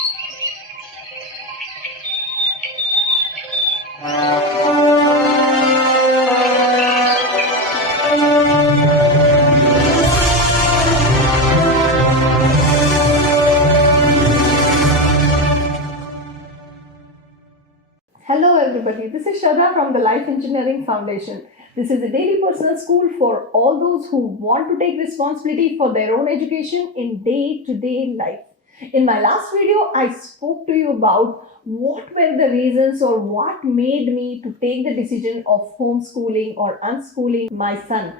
Hello everybody, this is Shraddha from the Life Engineering Foundation. This is a daily personal school for all those who want to take responsibility for their own education in day-to-day life. In my last video, I spoke to you about what were the reasons or what made me to take the decision of homeschooling or unschooling my son.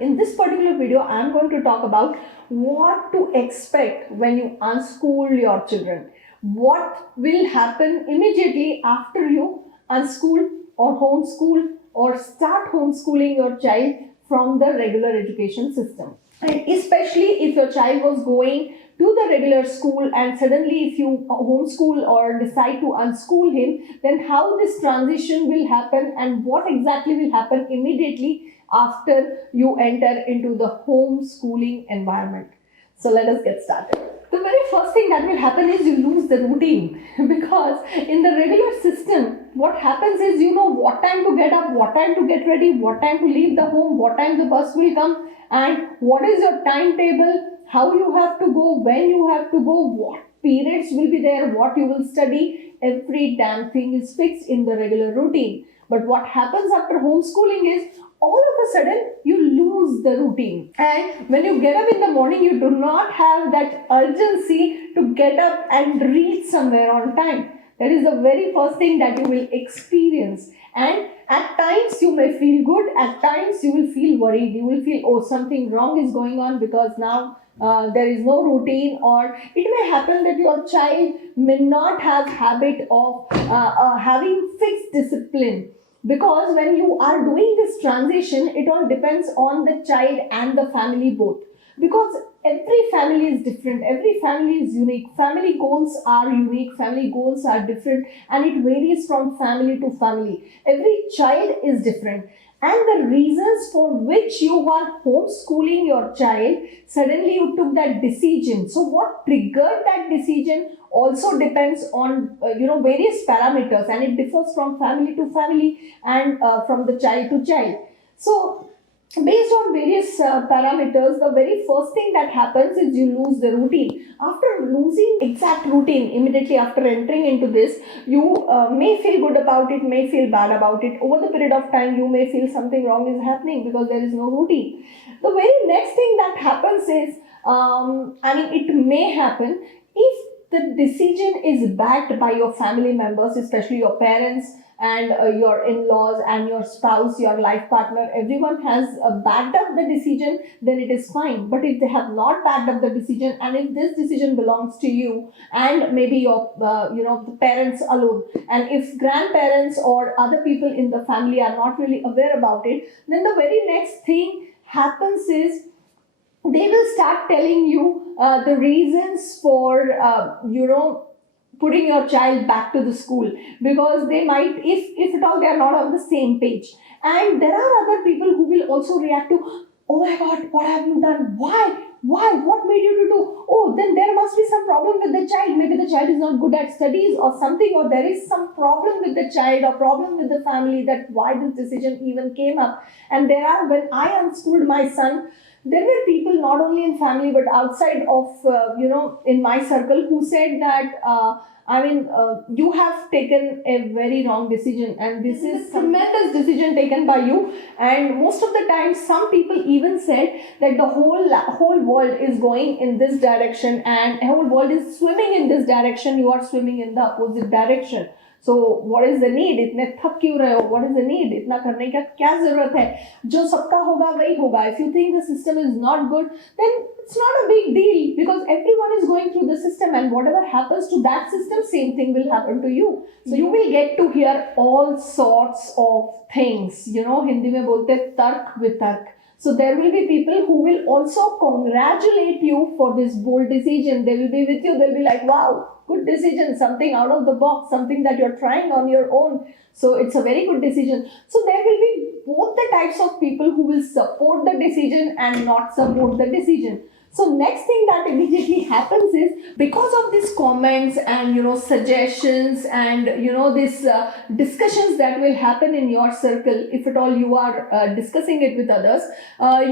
In this particular video, I am going to talk about what to expect when you unschool your children. What will happen immediately after you unschool or homeschool or start homeschooling your child from the regular education system. And especially if your child was going to the regular school and suddenly if you homeschool or decide to unschool him, then how this transition will happen and what exactly will happen immediately after you enter into the homeschooling environment. So let us get started. The very first thing that will happen is you lose the routine because in the regular system, what happens is you know what time to get up, what time to get ready, what time to leave the home, what time the bus will come, and what is your timetable, how you have to go, when you have to go, what periods will be there, what you will study. Every damn thing is fixed in the regular routine. But what happens after homeschooling is all of a sudden you lose the routine, and when you get up in the morning you do not have that urgency to get up and reach somewhere on time. That is the very first thing that you will experience, and at times you may feel good, at times you will feel worried, you will feel oh something wrong is going on because now there is no routine, or it may happen that your child may not have habit of having fixed discipline. Because when you are doing this transition, it all depends on the child and the family both. Because every family is different, every family is unique, family goals are unique, family goals are different, and it varies from family to family. Every child is different. And the reasons for which you are homeschooling your child, suddenly you took that decision. So what triggered that decision also depends on various parameters, and it differs from family to family and from the child to child. So based on various parameters, the very first thing that happens is you lose the routine. After losing exact routine, immediately after entering into this, you may feel good about it, may feel bad about it. Over the period of time, you may feel something wrong is happening because there is no routine. The very next thing that happens is, it may happen if the decision is backed by your family members, especially your parents and your in-laws and your spouse, your life partner. Everyone has backed up the decision, then it is fine. But if they have not backed up the decision, and if this decision belongs to you and maybe your the parents alone, and if grandparents or other people in the family are not really aware about it, then the very next thing happens is they will start telling you the reasons for putting your child back to the school, because they might, if at all they are not on the same page. And there are other people who will also react to, oh my god, what have you done, why, what made you to do, oh then there must be some problem with the child, maybe the child is not good at studies or something, or there is some problem with the child or problem with the family, that why this decision even came up. And there are, when I unschooled my son, there were people not only in family but outside of in my circle who said that you have taken a very wrong decision, and this is a tremendous decision taken by you. And most of the time some people even said that the whole world is going in this direction and the whole world is swimming in this direction, you are swimming in the opposite direction. So what is the need, इतने थक क्यों रहे हो, what is the need, इतना करने का क्या जरूरत है, जो सबका होगा वही होगा. If you think the system is not good, then it's not a big deal, because everyone is going through the system, and whatever happens to that system, same thing will happen to you. So you will get to hear all sorts of things, Hindi में बोलते तर्क वितर्क. So there will be people who will also congratulate you for this bold decision. They will be with you. They'll be like, wow, good decision, something out of the box, something that you're trying on your own. So it's a very good decision. So there will be both the types of people who will support the decision and not support the decision. So next thing that immediately happens is, because of these comments and suggestions and this discussions that will happen in your circle, if at all you are discussing it with others,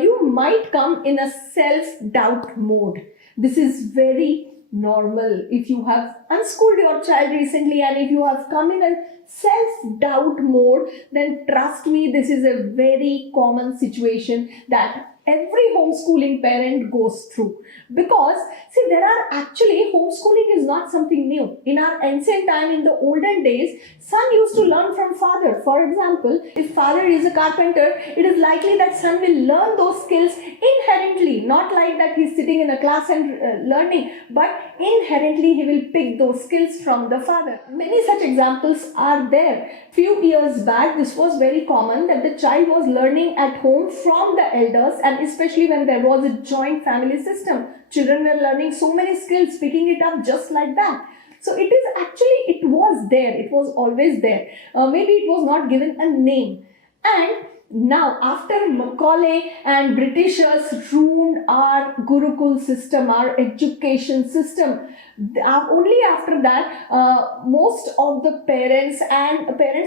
you might come in a self doubt mode. This is very normal. If you have unschooled your child recently and if you have come in a self doubt mode, then trust me, this is a very common situation that every homeschooling parent goes through. Because see, there are actually, homeschooling is not something new. In our ancient time, in the olden days, son used to learn from father. For example, if father is a carpenter, it is likely that son will learn those skills inherently, not like that he's sitting in a class and learning, but inherently he will pick those skills from the father. Many such examples are there. Few years back, this was very common that the child was learning at home from the elders, and especially when there was a joint family system, children were learning so many skills, picking it up just like that. So it is actually, it was there, it was always there. Maybe it was not given a name. And now, after Macaulay and Britishers ruined our Gurukul system, our education system, only after that, most of the parents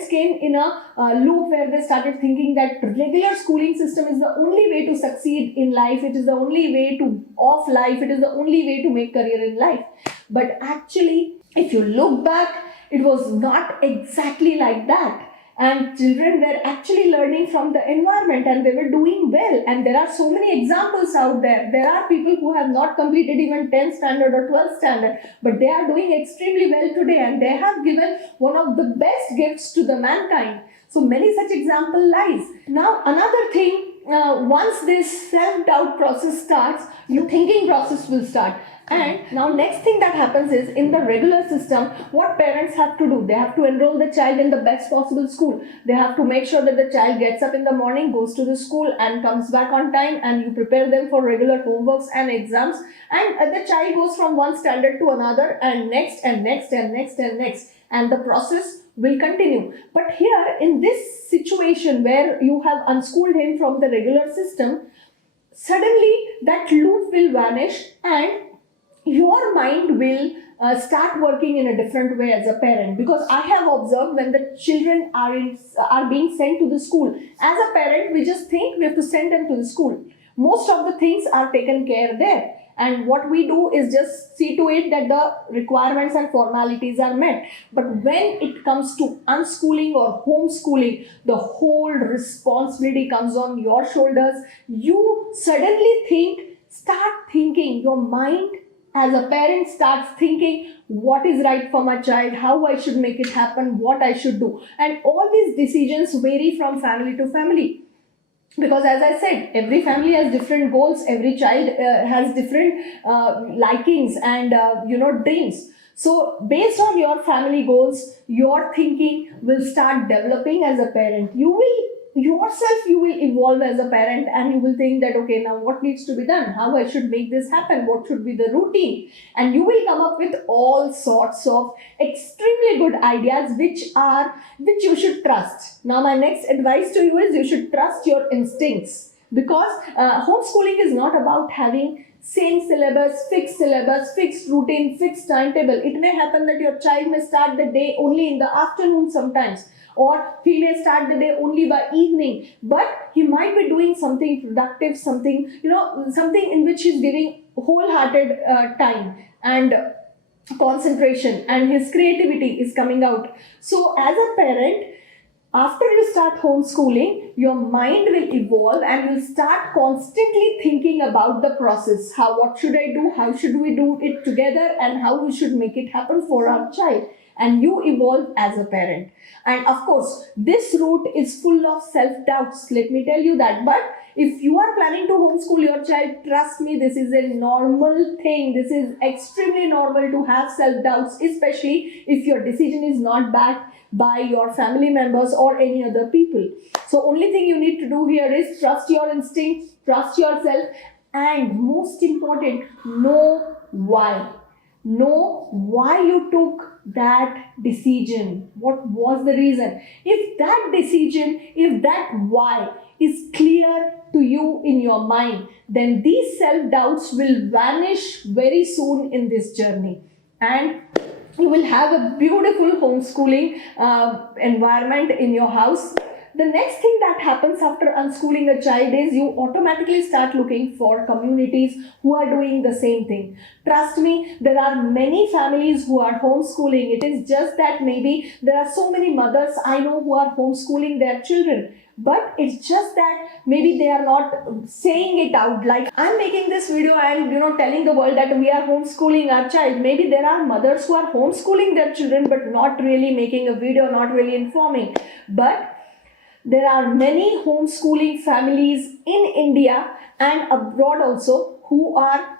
came in a loop where they started thinking that regular schooling system is the only way to succeed in life. It is the only way of life. It is the only way to make career in life. But actually, if you look back, it was not exactly like that. And children were actually learning from the environment and they were doing well. And there are so many examples out there. There are people who have not completed even 10th standard or 12th standard, but they are doing extremely well today and they have given one of the best gifts to the mankind. So many such example lies. Now another thing, once this self-doubt process starts, your thinking process will start. And now next thing that happens is, in the regular system, what parents have to do, they have to enroll the child in the best possible school. They have to make sure that the child gets up in the morning, goes to the school and comes back on time, and you prepare them for regular homeworks and exams, and the child goes from one standard to another, and next and next and next and next, and the process will continue. But here in this situation where you have unschooled him from the regular system, suddenly that loop will vanish and your mind will start working in a different way as a parent. Because I have observed, when the children are being sent to the school, as a parent we just think we have to send them to the school. Most of the things are taken care there, and what we do is just see to it that the requirements and formalities are met. But when it comes to unschooling or homeschooling, the whole responsibility comes on your shoulders. You suddenly start thinking, your mind as a parent starts thinking, what is right for my child, how I should make it happen, what I should do. And all these decisions vary from family to family. Because as I said, every family has different goals, every child has different likings and dreams. So based on your family goals, your thinking will start developing as a parent. You will evolve as a parent, and you will think that, okay, now what needs to be done, how I should make this happen, what should be the routine, and you will come up with all sorts of extremely good ideas which you should trust. Now my next advice to you is, you should trust your instincts. Because homeschooling is not about having same syllabus, fixed routine, fixed timetable. It may happen that your child may start the day only in the afternoon sometimes, or he may start the day only by evening, but he might be doing something productive, something in which he's giving wholehearted time and concentration, and his creativity is coming out. So as a parent, after you start homeschooling, your mind will evolve and you'll start constantly thinking about the process. What should I do? How should we do it together? And how we should make it happen for our child. And you evolve as a parent. And of course, this route is full of self-doubts. Let me tell you that. But if you are planning to homeschool your child, trust me, this is a normal thing. This is extremely normal to have self-doubts, especially if your decision is not backed by your family members or any other people. So only thing you need to do here is trust your instincts, trust yourself, and most important, know why. know why you took that decision. What was the reason? If that decision, if that why is clear to you in your mind, then these self doubts will vanish very soon in this journey, and you will have a beautiful homeschooling environment in your house. The next thing that happens after unschooling a child is you automatically start looking for communities who are doing the same thing. Trust me, there are many families who are homeschooling. It is just that maybe there are so many mothers I know who are homeschooling their children, but it's just that maybe they are not saying it out. Like, I'm making this video and telling the world that we are homeschooling our child. Maybe there are mothers who are homeschooling their children but not really making a video, not really informing. But there are many homeschooling families in India and abroad also who are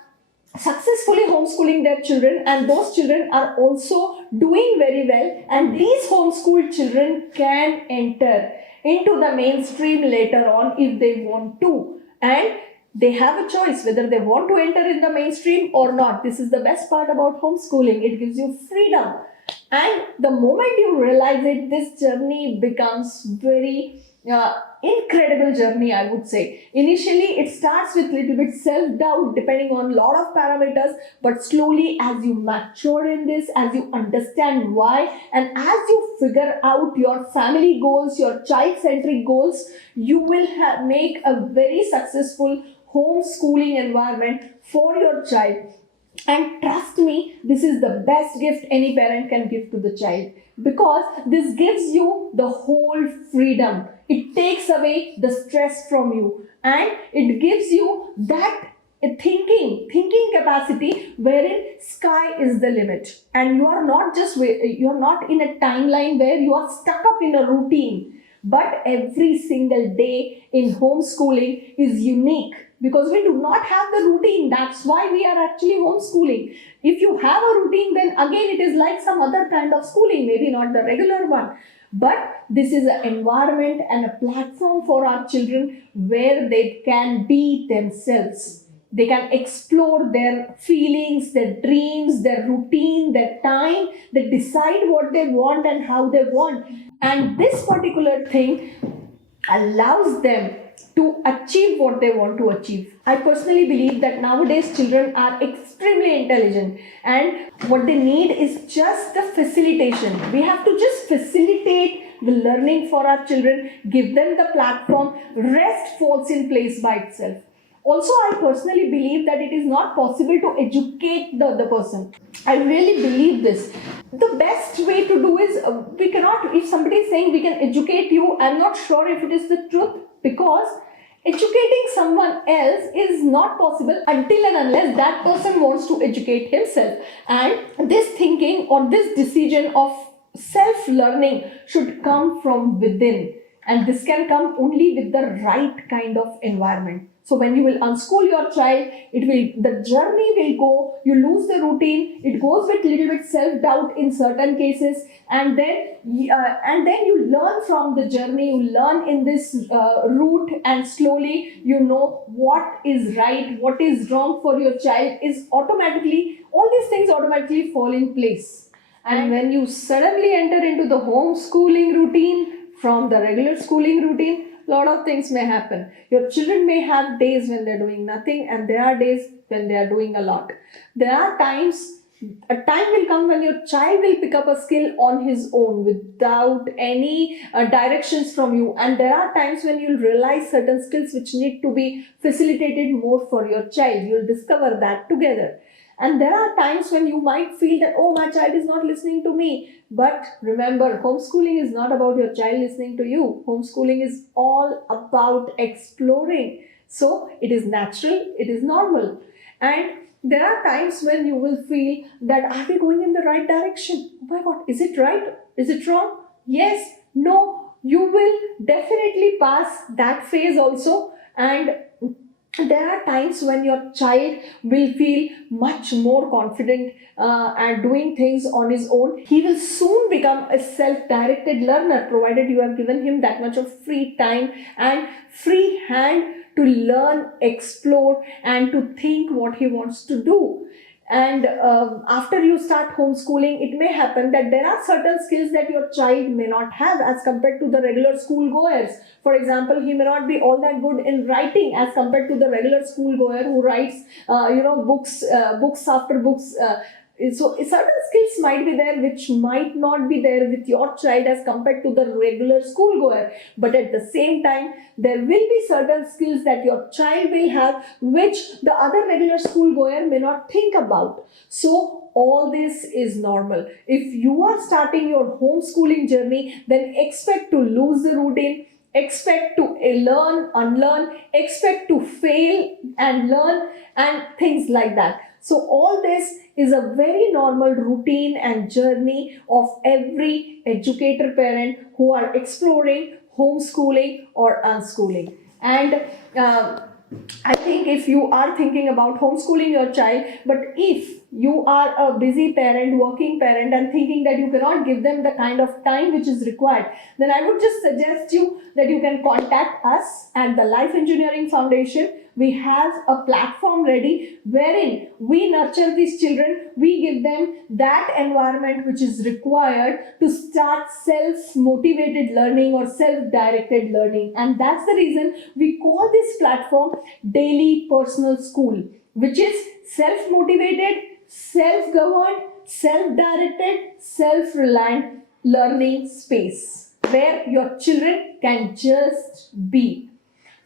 successfully homeschooling their children, and those children are also doing very well, and these homeschooled children can enter into the mainstream later on if they want to, and they have a choice whether they want to enter in the mainstream or not. This is the best part about homeschooling. It gives you freedom, and the moment you realize it, this journey becomes very incredible journey, I would say. Initially it starts with little bit self doubt depending on lot of parameters, but slowly as you mature in this, as you understand why, and as you figure out your family goals, your child centric goals, you will make a very successful homeschooling environment for your child. And trust me, this is the best gift any parent can give to the child, because this gives you the whole freedom. It takes away the stress from you, and it gives you that thinking capacity wherein sky is the limit, and you are not in a timeline where you are stuck up in a routine. But every single day in homeschooling is unique because we do not have the routine. That's why we are actually homeschooling. If you have a routine, then again it is like some other kind of schooling, maybe not the regular one. But this is an environment and a platform for our children where they can be themselves. They can explore their feelings, their dreams, their routine, their time. They decide what they want and how they want. And this particular thing allows them to achieve what they want to achieve. I personally believe that nowadays children are extremely intelligent, and what they need is just the facilitation. We have to just facilitate the learning for our children, give them the platform, rest falls in place by itself. Also, I personally believe that it is not possible to educate the other person. I really believe this. The best way to do is we cannot, if somebody is saying we can educate you, I'm not sure if it is the truth, because educating someone else is not possible until and unless that person wants to educate himself. And this thinking or this decision of self learning should come from within, and this can come only with the right kind of environment. So when you will unschool your child, the journey will go, you lose the routine, it goes with little bit self doubt in certain cases, and then you learn from the journey, you learn in this route, and slowly you know what is right, what is wrong for your child, is automatically, all these things automatically fall in place. And when you suddenly enter into the homeschooling routine from the regular schooling routine, lot of things may happen. Your children may have days when they're doing nothing, and there are days when they are doing a lot. There are times, a time will come when your child will pick up a skill on his own without any directions from you, and there are times when you'll realize certain skills which need to be facilitated more for your child. You'll discover that together. And there are times when you might feel that, oh, my child is not listening to me. But remember, homeschooling is not about your child listening to you. Homeschooling is all about exploring. So it is natural, it is normal. And there are times when you will feel that, are we going in the right direction? Oh my God, is it right? Is it wrong? Yes, no. You will definitely pass that phase also. And there are times when your child will feel much more confident at doing things on his own. He will soon become a self-directed learner, provided you have given him that much of free time and free hand to learn, explore, and to think what he wants to do. And after you start homeschooling, it may happen that there are certain skills that your child may not have as compared to the regular school goers. For example, he may not be all that good in writing as compared to the regular school goer who writes books after books. So certain skills might be there which might not be there with your child as compared to the regular school goer, but at the same time there will be certain skills that your child will have which the other regular school goer may not think about. So all this is normal. If you are starting your homeschooling journey, then expect to lose the routine, expect to learn, unlearn, expect to fail and learn, and things like that. So all this is a very normal routine and journey of every educator parent who are exploring homeschooling or unschooling. And I think if you are thinking about homeschooling your child, but if you are a busy parent, working parent, and thinking that you cannot give them the kind of time which is required, then I would just suggest you that you can contact us at the Life Engineering Foundation. We have a platform ready wherein we nurture these children, we give them that environment which is required to start self-motivated learning or self-directed learning. And that's the reason we call this platform Daily Personal School, which is self-motivated, self-governed, self-directed, self-reliant learning space where your children can just be.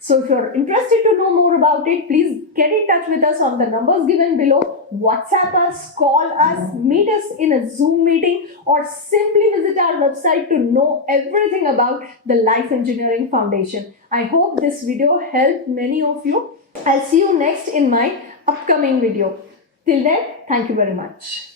So if you're interested to know more about it, please get in touch with us on the numbers given below. WhatsApp us, call us, meet us in a Zoom meeting, or simply visit our website to know everything about the Life Engineering Foundation. I hope this video helped many of you. I'll see you next in my upcoming video. Till then, thank you very much.